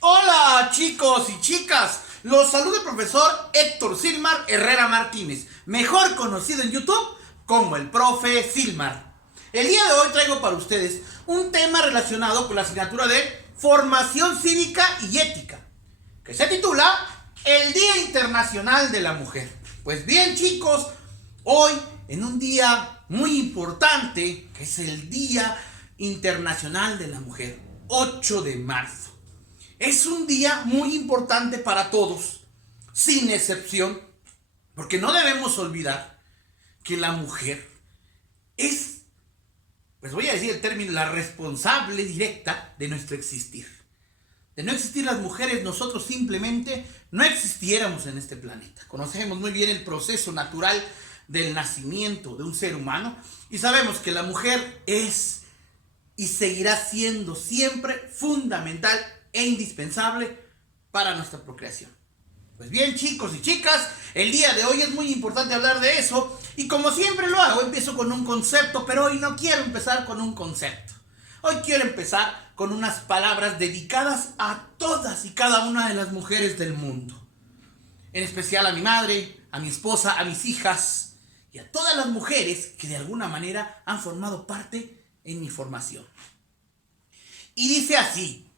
Hola chicos y chicas, los saluda el profesor Héctor Silmar Herrera Martínez, mejor conocido en YouTube como el profe Silmar. El día de hoy traigo para ustedes un tema relacionado con la asignatura de Formación Cívica y Ética, que se titula El Día Internacional de la Mujer. Pues bien chicos, hoy en un día muy importante, que es el Día Internacional de la Mujer, 8 de marzo. Es un día muy importante para todos, sin excepción, porque no debemos olvidar que la mujer es, pues voy a decir el término, la responsable directa de nuestro existir. De no existir las mujeres, nosotros simplemente no existiéramos en este planeta. Conocemos muy bien el proceso natural del nacimiento de un ser humano y sabemos que la mujer es y seguirá siendo siempre fundamental e indispensable para nuestra procreación. Pues bien chicos y chicas, el día de hoy es muy importante hablar de eso y como siempre lo hago, empiezo con un concepto, pero hoy no quiero empezar con un concepto. Hoy quiero empezar con unas palabras dedicadas a todas y cada una de las mujeres del mundo. En especial a mi madre, a mi esposa, a mis hijas y a todas las mujeres que de alguna manera han formado parte en mi formación. Y dice así: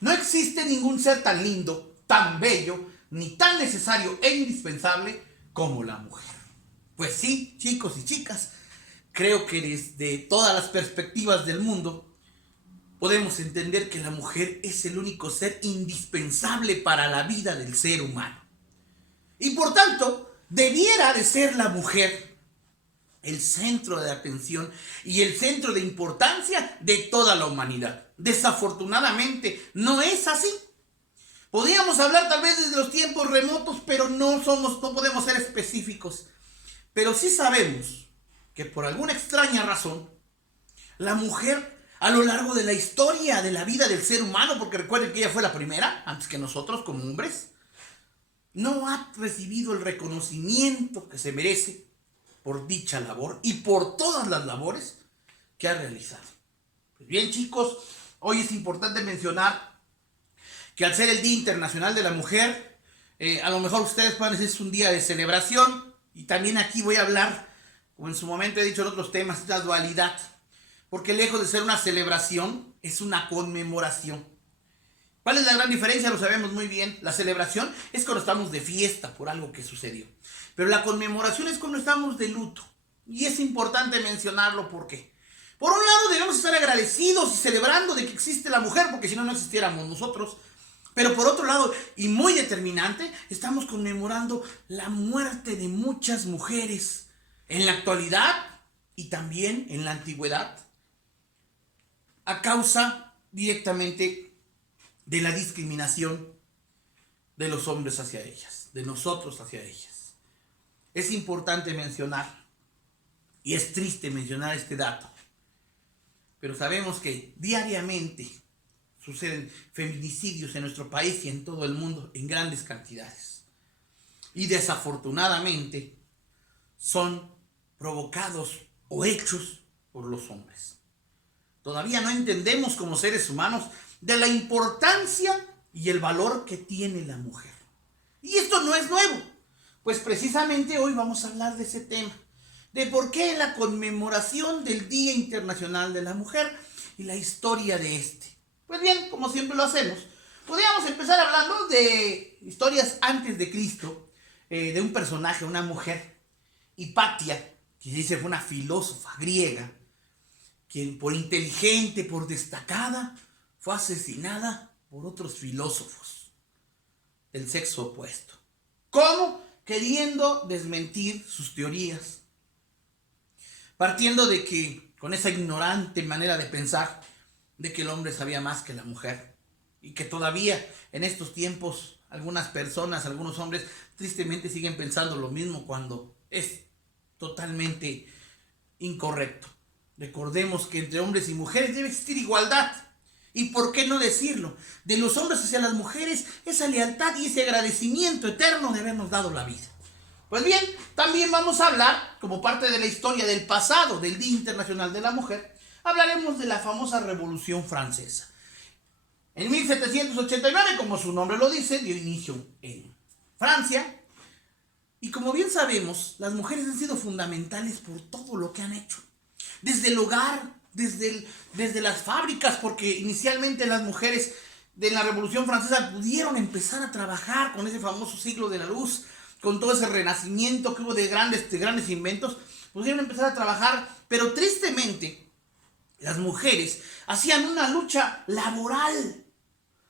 no existe ningún ser tan lindo, tan bello, ni tan necesario e indispensable como la mujer. Pues sí, chicos y chicas, creo que desde todas las perspectivas del mundo podemos entender que la mujer es el único ser indispensable para la vida del ser humano. Y por tanto, debiera de ser la mujer el centro de atención y el centro de importancia de toda la humanidad. Desafortunadamente, no es así. Podríamos hablar tal vez desde los tiempos remotos, pero no podemos ser específicos. Pero sí sabemos que por alguna extraña razón, la mujer a lo largo de la historia de la vida del ser humano, porque recuerden que ella fue la primera, antes que nosotros como hombres, no ha recibido el reconocimiento que se merece por dicha labor y por todas las labores que ha realizado. Pues bien chicos, hoy es importante mencionar que al ser el Día Internacional de la Mujer, a lo mejor ustedes pueden decir es un día de celebración y también aquí voy a hablar, como en su momento he dicho en otros temas, esta dualidad, porque lejos de ser una celebración, es una conmemoración. ¿Cuál es la gran diferencia? Lo sabemos muy bien. La celebración es cuando estamos de fiesta por algo que sucedió. Pero la conmemoración es cuando estamos de luto. Y es importante mencionarlo porque, por un lado, debemos estar agradecidos y celebrando de que existe la mujer, porque si no, no existiéramos nosotros. Pero por otro lado, y muy determinante, estamos conmemorando la muerte de muchas mujeres en la actualidad y también en la antigüedad, a causa directamente de la discriminación de los hombres hacia ellas, de nosotros hacia ellas. Es importante mencionar, y es triste mencionar este dato, pero sabemos que diariamente suceden feminicidios en nuestro país y en todo el mundo en grandes cantidades. Y desafortunadamente son provocados o hechos por los hombres. Todavía no entendemos como seres humanos de la importancia y el valor que tiene la mujer. Y esto no es nuevo, pues precisamente hoy vamos a hablar de ese tema, de por qué la conmemoración del Día Internacional de la Mujer y la historia de este. Pues bien, como siempre lo hacemos, podríamos empezar hablando de historias antes de Cristo, de un personaje, una mujer, Hipatia, que dice fue una filósofa griega, quien por inteligente, por destacada, fue asesinada por otros filósofos del sexo opuesto. ¿Cómo? Queriendo desmentir sus teorías. Partiendo de que, con esa ignorante manera de pensar, de que el hombre sabía más que la mujer. Y que todavía en estos tiempos algunas personas, algunos hombres, tristemente siguen pensando lo mismo cuando es totalmente incorrecto. Recordemos que entre hombres y mujeres debe existir igualdad. ¿Y por qué no decirlo? De los hombres hacia las mujeres, esa lealtad y ese agradecimiento eterno de habernos dado la vida. Pues bien, también vamos a hablar, como parte de la historia del pasado del Día Internacional de la Mujer, Hablaremos de la famosa Revolución Francesa. En 1789, como su nombre lo dice, dio inicio en Francia. Y como bien sabemos, las mujeres han sido fundamentales por todo lo que han hecho. Desde el hogar, desde las fábricas, porque inicialmente las mujeres de la Revolución Francesa pudieron empezar a trabajar con ese famoso siglo de la luz, con todo ese renacimiento que hubo de grandes inventos, pudieron empezar a trabajar, pero tristemente las mujeres hacían una lucha laboral,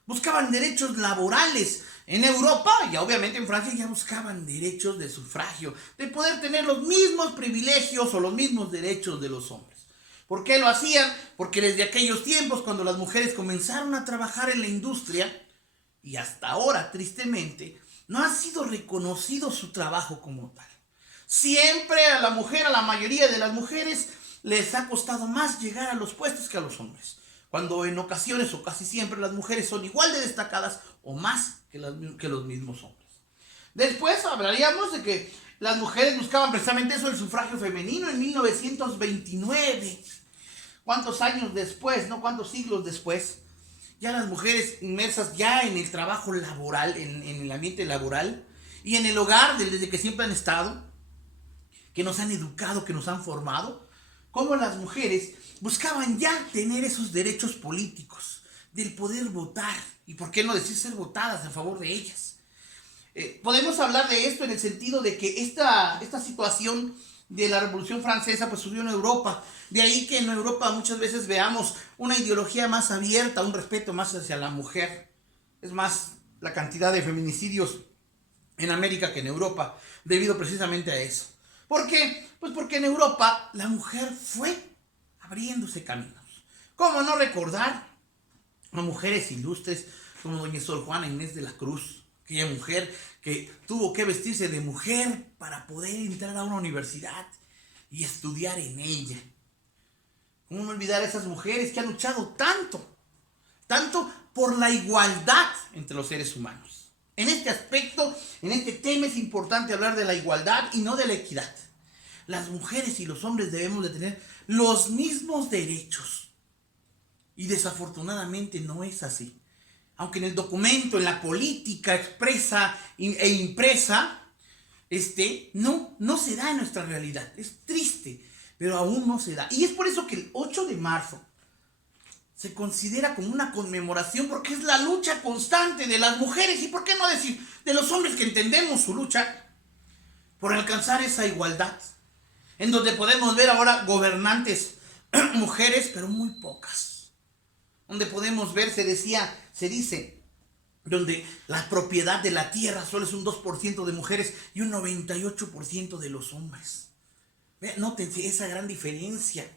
buscaban derechos laborales. En Europa y obviamente en Francia ya buscaban derechos de sufragio, de poder tener los mismos privilegios o los mismos derechos de los hombres. ¿Por qué lo hacían? Porque desde aquellos tiempos, cuando las mujeres comenzaron a trabajar en la industria, y hasta ahora, tristemente, no ha sido reconocido su trabajo como tal. Siempre a la mujer, a la mayoría de las mujeres, les ha costado más llegar a los puestos que a los hombres. Cuando en ocasiones o casi siempre las mujeres son igual de destacadas o más que los mismos hombres. Después hablaríamos de que las mujeres buscaban precisamente eso, el sufragio femenino, en 1929. ¿Cuántos años después, no? ¿Cuántos siglos después? Ya las mujeres inmersas ya en el trabajo laboral, en el ambiente laboral y en el hogar desde que siempre han estado, que nos han educado, que nos han formado, como las mujeres buscaban ya tener esos derechos políticos, del poder votar, y por qué no decir ser votadas a favor de ellas. Podemos hablar de esto en el sentido de que esta situación de la Revolución Francesa pues sucedió en Europa. De ahí que en Europa muchas veces veamos una ideología más abierta, un respeto más hacia la mujer. Es más, la cantidad de feminicidios en América que en Europa, debido precisamente a eso. ¿Por qué? Pues porque en Europa la mujer fue abriéndose caminos. ¿Cómo no recordar a mujeres ilustres como doña Sor Juana Inés de la Cruz? Aquella mujer que tuvo que vestirse de mujer para poder entrar a una universidad y estudiar en ella. ¿Cómo no olvidar a esas mujeres que han luchado tanto por la igualdad entre los seres humanos? En este aspecto, en este tema es importante hablar de la igualdad y no de la equidad. Las mujeres y los hombres debemos de tener los mismos derechos. Y desafortunadamente no es así. Aunque en el documento, en la política expresa e impresa, no se da en nuestra realidad. Es triste, pero aún no se da. Y es por eso que el 8 de marzo se considera como una conmemoración, porque es la lucha constante de las mujeres, y por qué no decir de los hombres, que entendemos su lucha por alcanzar esa igualdad, en donde podemos ver ahora gobernantes mujeres, pero muy pocas, donde podemos ver, se dice, donde la propiedad de la tierra solo es un 2% de mujeres y un 98% de los hombres. Nótense esa gran diferencia,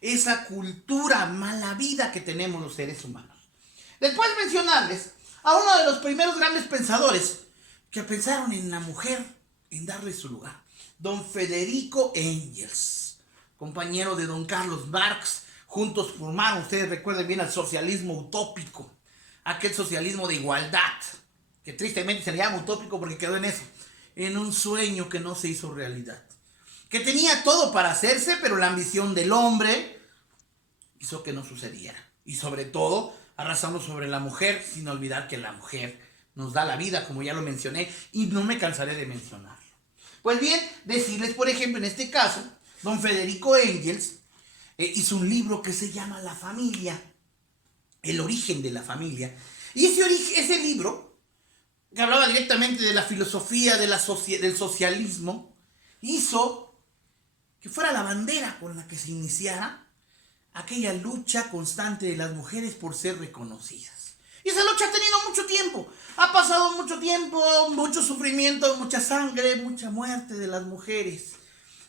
esa cultura mala vida que tenemos los seres humanos. Después mencionarles a uno de los primeros grandes pensadores que pensaron en la mujer, en darle su lugar, don Federico Engels, compañero de don Carlos Marx. Juntos formaron, ustedes recuerden bien, al socialismo utópico, aquel socialismo de igualdad, que tristemente se le llama utópico porque quedó en eso, en un sueño que no se hizo realidad, que tenía todo para hacerse, pero la ambición del hombre hizo que no sucediera. Y sobre todo, arrasamos sobre la mujer, sin olvidar que la mujer nos da la vida, como ya lo mencioné, y no me cansaré de mencionarlo. Pues bien, decirles, por ejemplo, en este caso, don Federico Engels hizo un libro que se llama La familia, el origen de la familia. Y ese libro, que hablaba directamente de la filosofía del socialismo, hizo que fuera la bandera con la que se iniciara aquella lucha constante de las mujeres por ser reconocidas. Y esa lucha ha tenido mucho tiempo. Ha pasado mucho tiempo, mucho sufrimiento, mucha sangre, mucha muerte de las mujeres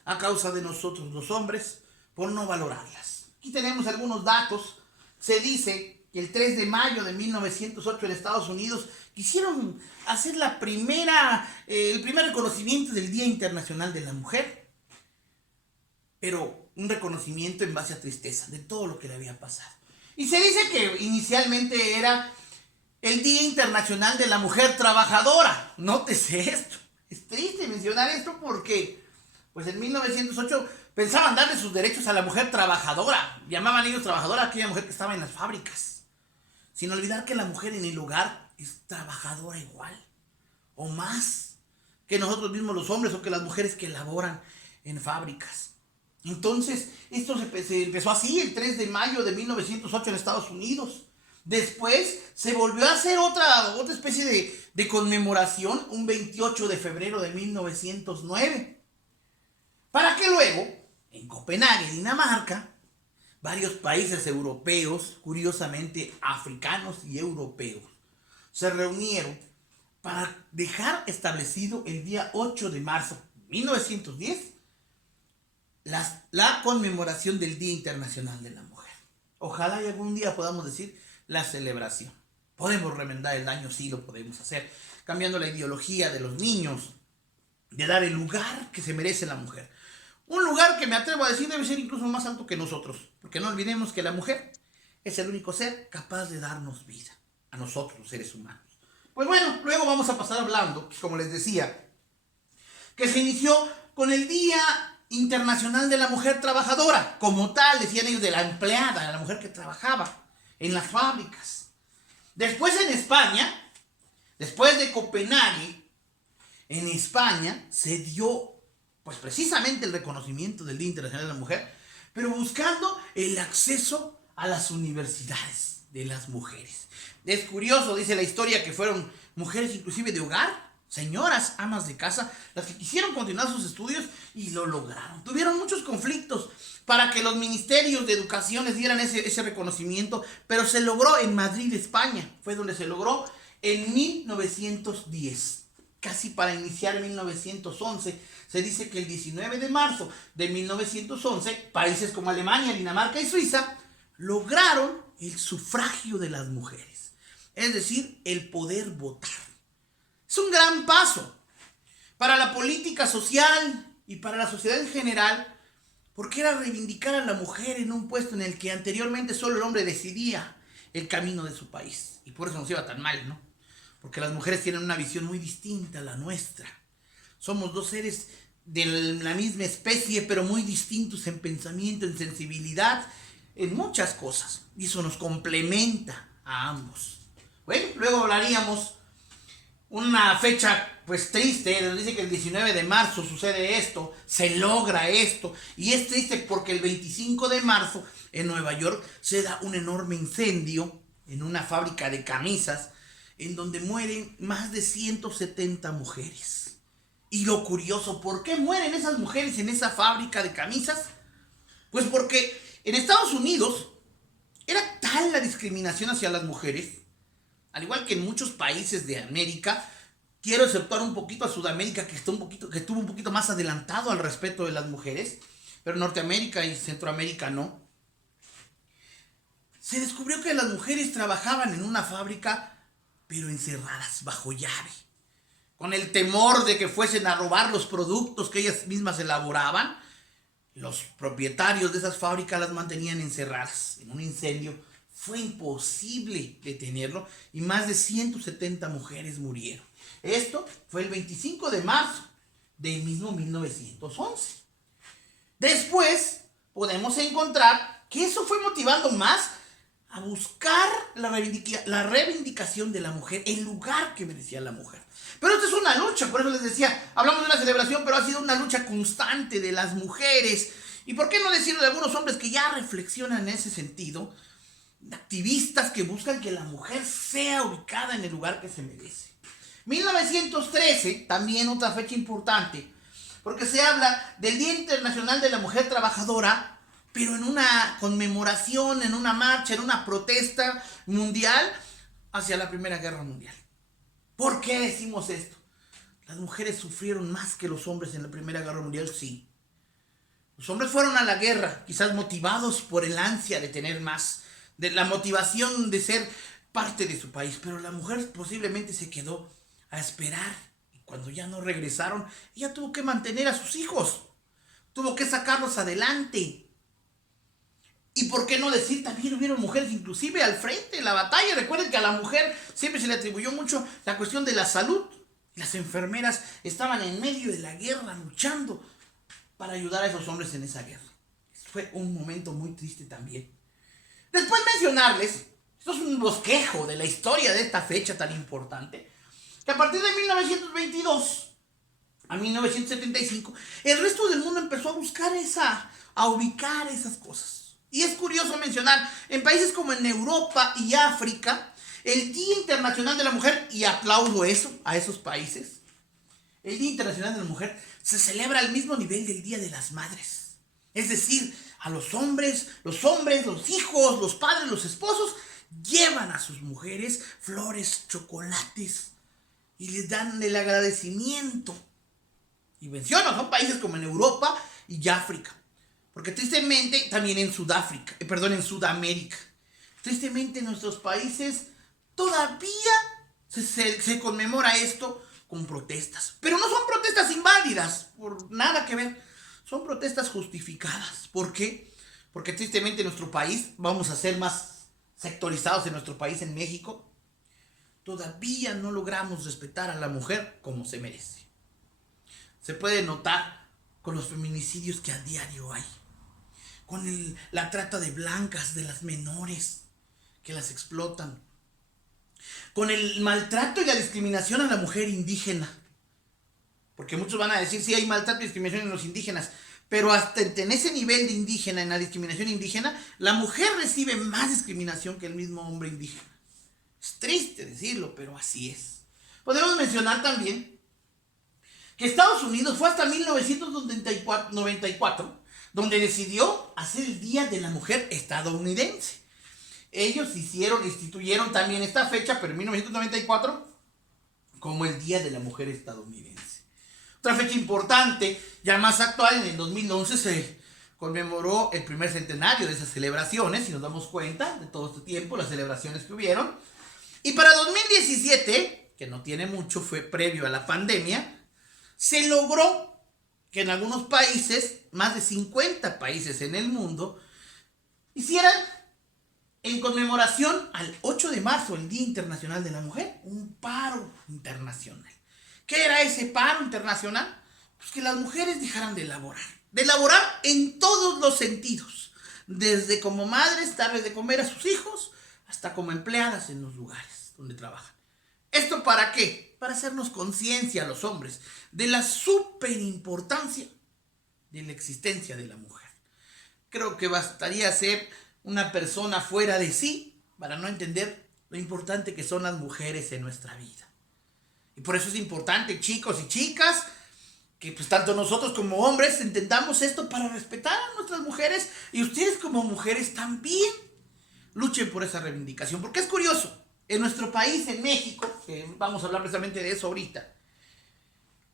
a causa de nosotros los hombres por no valorarlas. Aquí tenemos algunos datos. Se dice que el 3 de mayo de 1908 en Estados Unidos quisieron hacer el primer reconocimiento del Día Internacional de la Mujer, pero un reconocimiento en base a tristeza de todo lo que le había pasado. Y se dice que inicialmente era el Día Internacional de la Mujer Trabajadora. Nótese esto. Es triste mencionar esto porque pues en 1908 pensaban darle sus derechos a la mujer trabajadora. Llamaban ellos trabajadora a aquella mujer que estaba en las fábricas. Sin olvidar que la mujer en el hogar es trabajadora igual o más que nosotros mismos los hombres o que las mujeres que laboran en fábricas. Entonces, esto se empezó así el 3 de mayo de 1908 en Estados Unidos. Después se volvió a hacer otra especie de conmemoración un 28 de febrero de 1909. Para que luego, en Copenhague, Dinamarca, varios países europeos, curiosamente africanos y europeos, se reunieron para dejar establecido el día 8 de marzo de 1910 la conmemoración del Día Internacional de la Mujer. Ojalá y algún día podamos decir la celebración. Podemos remendar el daño, sí lo podemos hacer, cambiando la ideología de los niños, de dar el lugar que se merece la mujer. Un lugar que me atrevo a decir debe ser incluso más alto que nosotros, porque no olvidemos que la mujer es el único ser capaz de darnos vida, a nosotros los seres humanos. Pues bueno, luego vamos a pasar hablando, como les decía, que se inició con el Día Internacional de la Mujer Trabajadora, como tal, decían ellos, de la empleada, de la mujer que trabajaba en las fábricas. Después en España, después de Copenhague, en España se dio pues precisamente el reconocimiento del Día Internacional de la Mujer, pero buscando el acceso a las universidades de las mujeres. Es curioso, dice la historia, que fueron mujeres inclusive de hogar, señoras, amas de casa, las que quisieron continuar sus estudios y lo lograron. Tuvieron muchos conflictos para que los ministerios de educación les dieran ese reconocimiento, pero se logró en Madrid, España. Fue donde se logró en 1910. Casi para iniciar 1911, se dice que el 19 de marzo de 1911, países como Alemania, Dinamarca y Suiza lograron el sufragio de las mujeres, es decir, el poder votar. Es un gran paso para la política social y para la sociedad en general, porque era reivindicar a la mujer en un puesto en el que anteriormente solo el hombre decidía el camino de su país, y por eso nos iba tan mal, ¿no? Porque las mujeres tienen una visión muy distinta a la nuestra. Somos dos seres de la misma especie, pero muy distintos en pensamiento, en sensibilidad, en muchas cosas. Y eso nos complementa a ambos. Bueno, luego hablaríamos una fecha pues triste, nos dice que el 19 de marzo sucede esto, se logra esto, y es triste porque el 25 de marzo en Nueva York se da un enorme incendio en una fábrica de camisas, en donde mueren más de 170 mujeres. Y lo curioso, ¿por qué mueren esas mujeres en esa fábrica de camisas? Pues porque en Estados Unidos era tal la discriminación hacia las mujeres, al igual que en muchos países de América. Quiero exceptuar un poquito a Sudamérica, que estuvo un poquito más adelantado al respeto de las mujeres, pero Norteamérica y Centroamérica no. Se descubrió que las mujeres trabajaban en una fábrica, pero encerradas bajo llave, con el temor de que fuesen a robar los productos que ellas mismas elaboraban. Los propietarios de esas fábricas las mantenían encerradas. En un incendio fue imposible detenerlo y más de 170 mujeres murieron. Esto fue el 25 de marzo del mismo 1911. Después podemos encontrar que eso fue motivando más a buscar la reivindicación de la mujer, el lugar que merecía la mujer. Pero esta es una lucha, por eso les decía, hablamos de una celebración, pero ha sido una lucha constante de las mujeres. Y por qué no decirlo de algunos hombres que ya reflexionan en ese sentido, activistas que buscan que la mujer sea ubicada en el lugar que se merece. 1913, también otra fecha importante, porque se habla del Día Internacional de la Mujer Trabajadora, pero en una conmemoración, en una marcha, en una protesta mundial hacia la Primera Guerra Mundial. ¿Por qué decimos esto? ¿Las mujeres sufrieron más que los hombres en la Primera Guerra Mundial? Sí. Los hombres fueron a la guerra, quizás motivados por el ansia de tener más, de la motivación de ser parte de su país, pero la mujer posiblemente se quedó a esperar, y cuando ya no regresaron, ella tuvo que mantener a sus hijos, tuvo que sacarlos adelante. Y por qué no decir, también hubieron mujeres inclusive al frente de la batalla. Recuerden que a la mujer siempre se le atribuyó mucho la cuestión de la salud. Las enfermeras estaban en medio de la guerra luchando para ayudar a esos hombres en esa guerra. Fue un momento muy triste también. Después mencionarles, esto es un bosquejo de la historia de esta fecha tan importante, que a partir de 1922 a 1975, el resto del mundo empezó a buscar a ubicar esas cosas. Y es curioso mencionar, en países como en Europa y África, el Día Internacional de la Mujer, y aplaudo eso a esos países, el Día Internacional de la Mujer se celebra al mismo nivel del Día de las Madres. Es decir, a los hombres, los hijos, los padres, los esposos, llevan a sus mujeres flores, chocolates, y les dan el agradecimiento. Y menciono, son países como en Europa y África. Porque tristemente, también en en Sudamérica. Tristemente en nuestros países todavía se conmemora esto con protestas. Pero no son protestas inválidas, por nada que ver. Son protestas justificadas. ¿Por qué? Porque tristemente en nuestro país, vamos a ser más sectorizados en nuestro país, en México, todavía no logramos respetar a la mujer como se merece. Se puede notar con los feminicidios que a diario hay, con la trata de blancas, de las menores, que las explotan, con el maltrato y la discriminación a la mujer indígena. Porque muchos van a decir, sí, hay maltrato y discriminación en los indígenas, pero hasta en ese nivel de indígena, en la discriminación indígena, la mujer recibe más discriminación que el mismo hombre indígena. Es triste decirlo, pero así es. Podemos mencionar también que Estados Unidos fue hasta 1994 donde decidió hacer el Día de la Mujer estadounidense. Ellos instituyeron también esta fecha, pero en 1994, como el Día de la Mujer estadounidense. Otra fecha importante, ya más actual, en el 2011 se conmemoró el primer centenario de esas celebraciones, si nos damos cuenta de todo este tiempo, las celebraciones que hubieron. Y para 2017, que no tiene mucho, fue previo a la pandemia, se logró que en algunos países, más de 50 países en el mundo, hicieran en conmemoración al 8 de marzo, el Día Internacional de la Mujer, un paro internacional. ¿Qué era ese paro internacional? Pues que las mujeres dejaran de laborar en todos los sentidos, desde como madres, darles de comer a sus hijos, hasta como empleadas en los lugares donde trabajan. ¿Esto para qué? Para hacernos conciencia a los hombres de la superimportancia de la existencia de la mujer. Creo que bastaría ser una persona fuera de sí para no entender lo importante que son las mujeres en nuestra vida. Y por eso es importante, chicos y chicas, que pues tanto nosotros como hombres entendamos esto para respetar a nuestras mujeres, y ustedes como mujeres también luchen por esa reivindicación. Porque es curioso, en nuestro país, en México, que vamos a hablar precisamente de eso ahorita,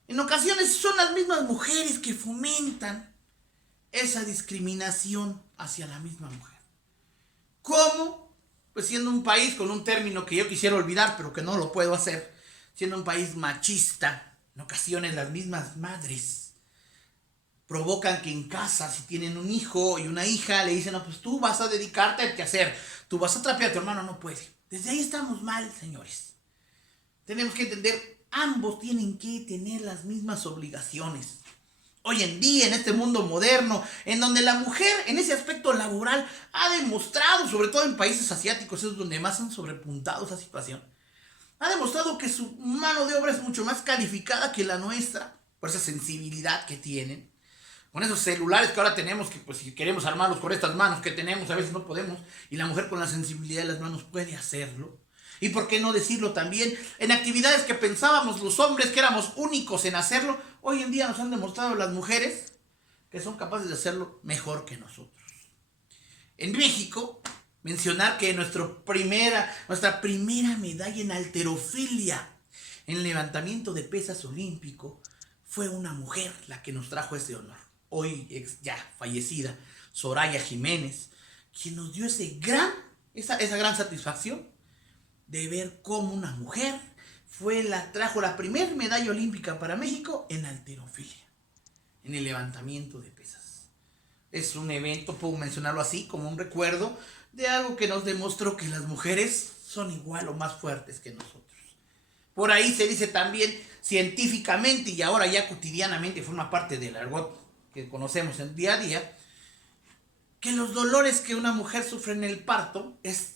en ocasiones son las mismas mujeres que fomentan esa discriminación hacia la misma mujer. ¿Cómo? Pues siendo un país con un término que yo quisiera olvidar, pero que no lo puedo hacer, siendo un país machista, en ocasiones las mismas madres provocan que en casa, si tienen un hijo y una hija, le dicen, no, pues tú vas a dedicarte al quehacer, tú vas a trapear, tu hermano no puede. Desde ahí estamos mal, señores. Tenemos que entender, ambos tienen que tener las mismas obligaciones. Hoy en día, en este mundo moderno, en donde la mujer, en ese aspecto laboral, ha demostrado, sobre todo en países asiáticos, es donde más han sobrepuntado esa situación, ha demostrado que su mano de obra es mucho más calificada que la nuestra, por esa sensibilidad que tienen. Con esos celulares que ahora tenemos, que pues si queremos armarlos con estas manos que tenemos, a veces no podemos, y la mujer con la sensibilidad de las manos puede hacerlo. Y por qué no decirlo también, en actividades que pensábamos los hombres que éramos únicos en hacerlo, hoy en día nos han demostrado las mujeres que son capaces de hacerlo mejor que nosotros. En México, mencionar que nuestra primera medalla en halterofilia, en levantamiento de pesas olímpico, fue una mujer la que nos trajo ese honor. Hoy ya fallecida, Soraya Jiménez, quien nos dio esa gran satisfacción de ver cómo una mujer trajo la primera medalla olímpica para México en halterofilia, en el levantamiento de pesas. Es un evento, puedo mencionarlo así, como un recuerdo de algo que nos demostró que las mujeres son igual o más fuertes que nosotros. Por ahí se dice también científicamente, y ahora ya cotidianamente forma parte del argot que conocemos en día a día, que los dolores que una mujer sufre en el parto es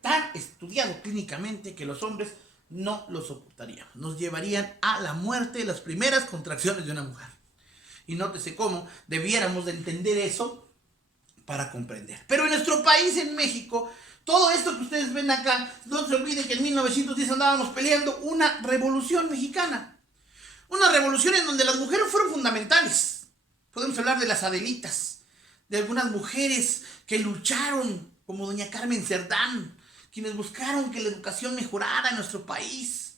tan estudiado clínicamente que los hombres no lo soportaríamos. Nos llevarían a la muerte de las primeras contracciones de una mujer. Y nótese cómo debiéramos de entender eso para comprender. Pero en nuestro país, en México, todo esto que ustedes ven acá, no se olviden que en 1910 andábamos peleando una revolución mexicana. Una revolución en donde las mujeres fueron fundamentales. Podemos hablar de las Adelitas, de algunas mujeres que lucharon, como doña Carmen Cerdán, quienes buscaron que la educación mejorara en nuestro país.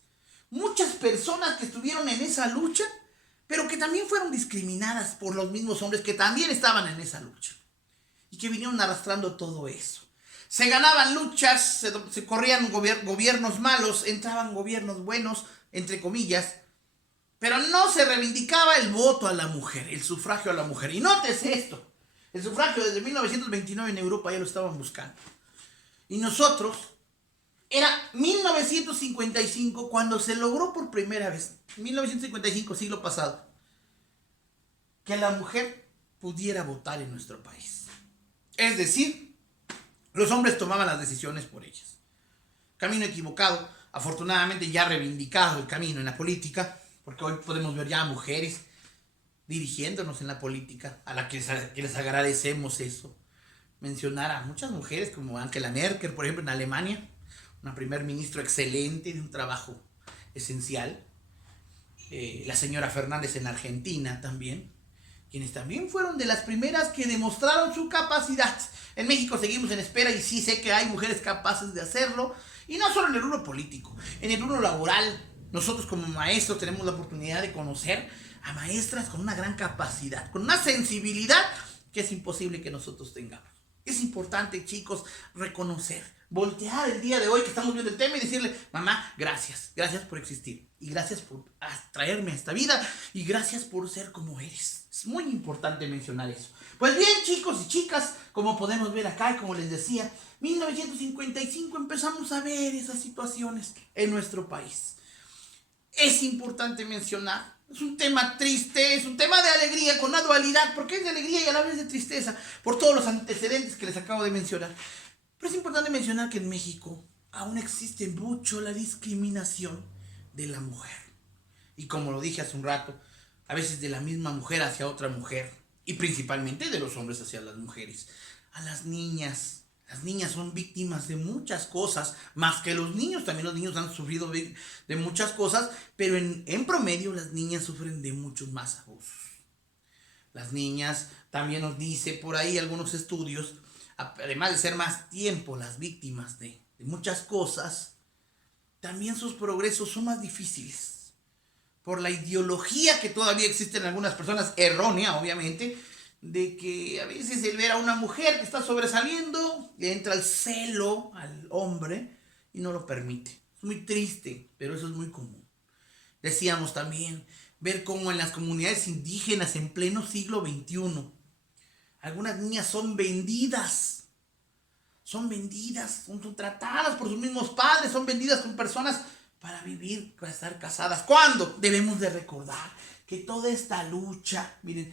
Muchas personas que estuvieron en esa lucha, pero que también fueron discriminadas por los mismos hombres que también estaban en esa lucha. Y que vinieron arrastrando todo eso. Se ganaban luchas, se corrían gobiernos malos, entraban gobiernos buenos, entre comillas, pero no se reivindicaba el voto a la mujer, el sufragio a la mujer. Y nótese esto, el sufragio desde 1929 en Europa ya lo estaban buscando. Y nosotros, era 1955 cuando se logró por primera vez, 1955, siglo pasado, que la mujer pudiera votar en nuestro país. Es decir, los hombres tomaban las decisiones por ellas. Camino equivocado, afortunadamente ya reivindicado el camino en la política, porque hoy podemos ver ya a mujeres dirigiéndonos en la política, a la que les agradecemos eso. Mencionar a muchas mujeres como Angela Merkel, por ejemplo, en Alemania, una primer ministro excelente, de un trabajo esencial. La señora Fernández en Argentina también, quienes también fueron de las primeras que demostraron su capacidad. En México seguimos en espera y sí sé que hay mujeres capaces de hacerlo, y no solo en el rubro político, en el rubro laboral. Nosotros como maestros tenemos la oportunidad de conocer a maestras con una gran capacidad, con una sensibilidad que es imposible que nosotros tengamos. Es importante, chicos, reconocer, voltear el día de hoy que estamos viendo el tema y decirle, mamá, gracias por existir, y gracias por traerme a esta vida, y gracias por ser como eres. Es muy importante mencionar eso. Pues bien, chicos y chicas, como podemos ver acá, y como les decía, 1955 empezamos a ver esas situaciones en nuestro país. Es importante mencionar, es un tema triste, es un tema de alegría con una dualidad, porque es de alegría y a la vez de tristeza, por todos los antecedentes que les acabo de mencionar. Pero es importante mencionar que en México aún existe mucho la discriminación de la mujer. Y como lo dije hace un rato, a veces de la misma mujer hacia otra mujer, y principalmente de los hombres hacia las mujeres. A las niñas son víctimas de muchas cosas, más que los niños. También los niños han sufrido de muchas cosas, pero en promedio las niñas sufren de muchos más abusos. Las niñas, también nos dice por ahí algunos estudios, además de ser más tiempo las víctimas de muchas cosas, también sus progresos son más difíciles. Por la ideología que todavía existe en algunas personas, errónea obviamente, de que a veces el ver a una mujer que está sobresaliendo, le entra el celo al hombre y no lo permite. Es muy triste, pero eso es muy común. Decíamos también, ver cómo en las comunidades indígenas en pleno siglo XXI, algunas niñas son vendidas, son tratadas por sus mismos padres, son vendidas con personas para vivir, para estar casadas. ¿Cuándo? Debemos de recordar que toda esta lucha, miren,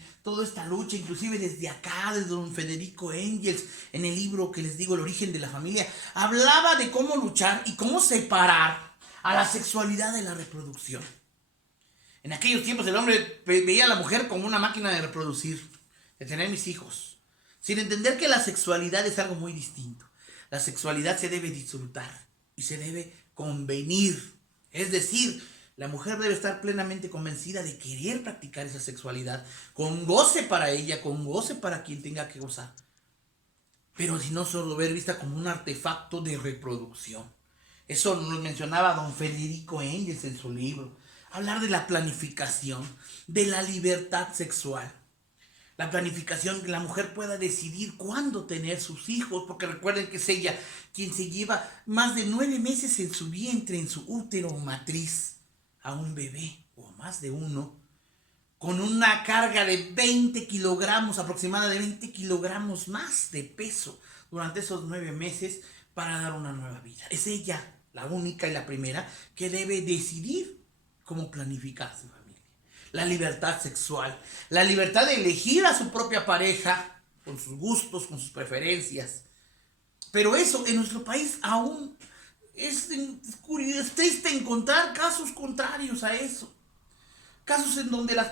inclusive desde acá, desde don Federico Engels, en el libro que les digo, El origen de la familia, hablaba de cómo luchar y cómo separar a la sexualidad de la reproducción. En aquellos tiempos el hombre veía a la mujer como una máquina de reproducir, de tener mis hijos, sin entender que la sexualidad es algo muy distinto. La sexualidad se debe disfrutar y se debe convenir. Es decir, la mujer debe estar plenamente convencida de querer practicar esa sexualidad, con goce para ella, con goce para quien tenga que gozar. Pero si no, solo ver vista como un artefacto de reproducción. Eso nos mencionaba don Federico Engels en su libro. Hablar de la planificación, de la libertad sexual. La planificación, que la mujer pueda decidir cuándo tener sus hijos, porque recuerden que es ella quien se lleva más de 9 meses en su vientre, en su útero o matriz, a un bebé, o más de uno, con una carga de 20 kilogramos, aproximadamente 20 kilogramos más de peso durante esos 9 meses para dar una nueva vida. Es ella, la única y la primera, que debe decidir cómo planificar su familia. la libertad sexual, la libertad de elegir a su propia pareja con sus gustos, con sus preferencias. Pero eso en nuestro país aún es triste encontrar casos contrarios a eso. Casos en donde las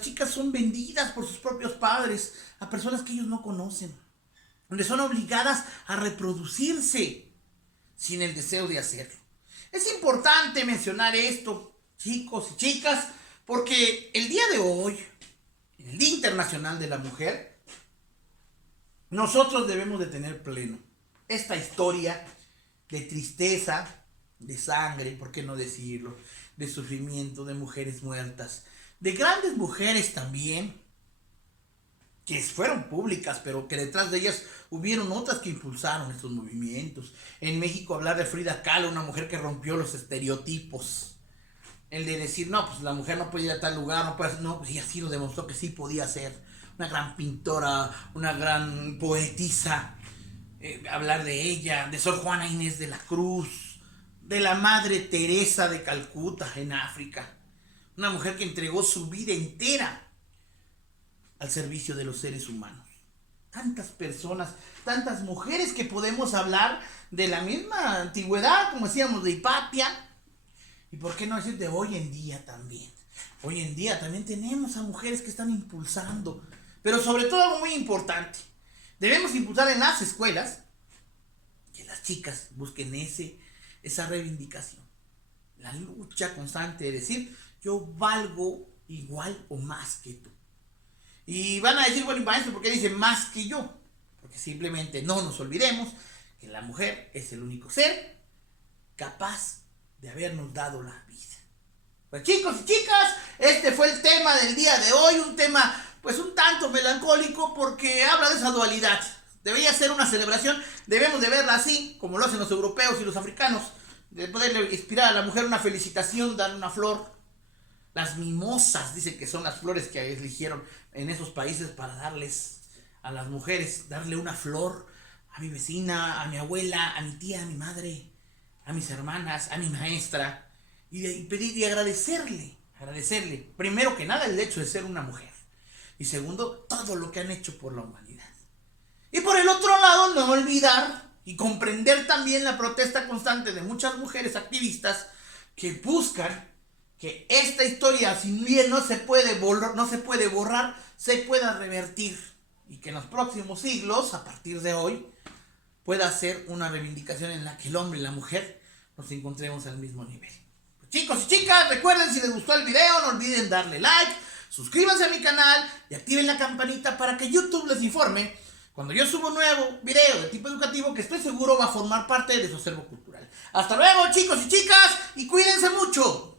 chicas son vendidas por sus propios padres a personas que ellos no conocen. Donde son obligadas a reproducirse sin el deseo de hacerlo. Es importante mencionar esto, chicos y chicas, porque el día de hoy, el Día Internacional de la Mujer, nosotros debemos de tener pleno esta historia de tristeza, de sangre, ¿por qué no decirlo? De sufrimiento, de mujeres muertas, de grandes mujeres también, que fueron públicas, pero que detrás de ellas hubieron otras que impulsaron estos movimientos. En México hablar de Frida Kahlo, una mujer que rompió los estereotipos. El de decir, no, pues la mujer no puede ir a tal lugar, no puede, no, y así lo demostró que sí podía ser. Una gran pintora, una gran poetisa. Hablar de ella, de Sor Juana Inés de la Cruz, de la Madre Teresa de Calcuta en África. Una mujer que entregó su vida entera al servicio de los seres humanos. Tantas personas, tantas mujeres que podemos hablar de la misma antigüedad, como decíamos, de Hipatia. Y por qué no decir de hoy en día también. Hoy en día también tenemos a mujeres que están impulsando. Pero sobre todo algo muy importante. Debemos impulsar en las escuelas que las chicas busquen esa reivindicación. La lucha constante de decir, yo valgo igual o más que tú. Y van a decir, bueno, maestro, ¿por qué dice más que yo? Porque simplemente no nos olvidemos que la mujer es el único ser capaz de habernos dado la vida. Pues chicos y chicas, este fue el tema del día de hoy, un tema pues un tanto melancólico porque habla de esa dualidad. Debería ser una celebración, debemos de verla así, como lo hacen los europeos y los africanos, de poderle inspirar a la mujer una felicitación, darle una flor. Las mimosas, dicen que son las flores que eligieron en esos países para darles a las mujeres, darle una flor a mi vecina, a mi abuela, a mi tía, a mi madre, a mis hermanas, a mi maestra, y pedir y agradecerle, primero que nada el hecho de ser una mujer, y segundo, todo lo que han hecho por la humanidad. Y por el otro lado, no olvidar y comprender también la protesta constante de muchas mujeres activistas que buscan que esta historia, si bien no se puede borrar, se pueda revertir y que en los próximos siglos, a partir de hoy, pueda ser una reivindicación en la que el hombre y la mujer nos encontremos al mismo nivel. Pues chicos y chicas, recuerden, si les gustó el video, no olviden darle like, suscríbanse a mi canal y activen la campanita para que YouTube les informe cuando yo subo un nuevo video de tipo educativo que estoy seguro va a formar parte de su acervo cultural. Hasta luego, chicos y chicas, y cuídense mucho.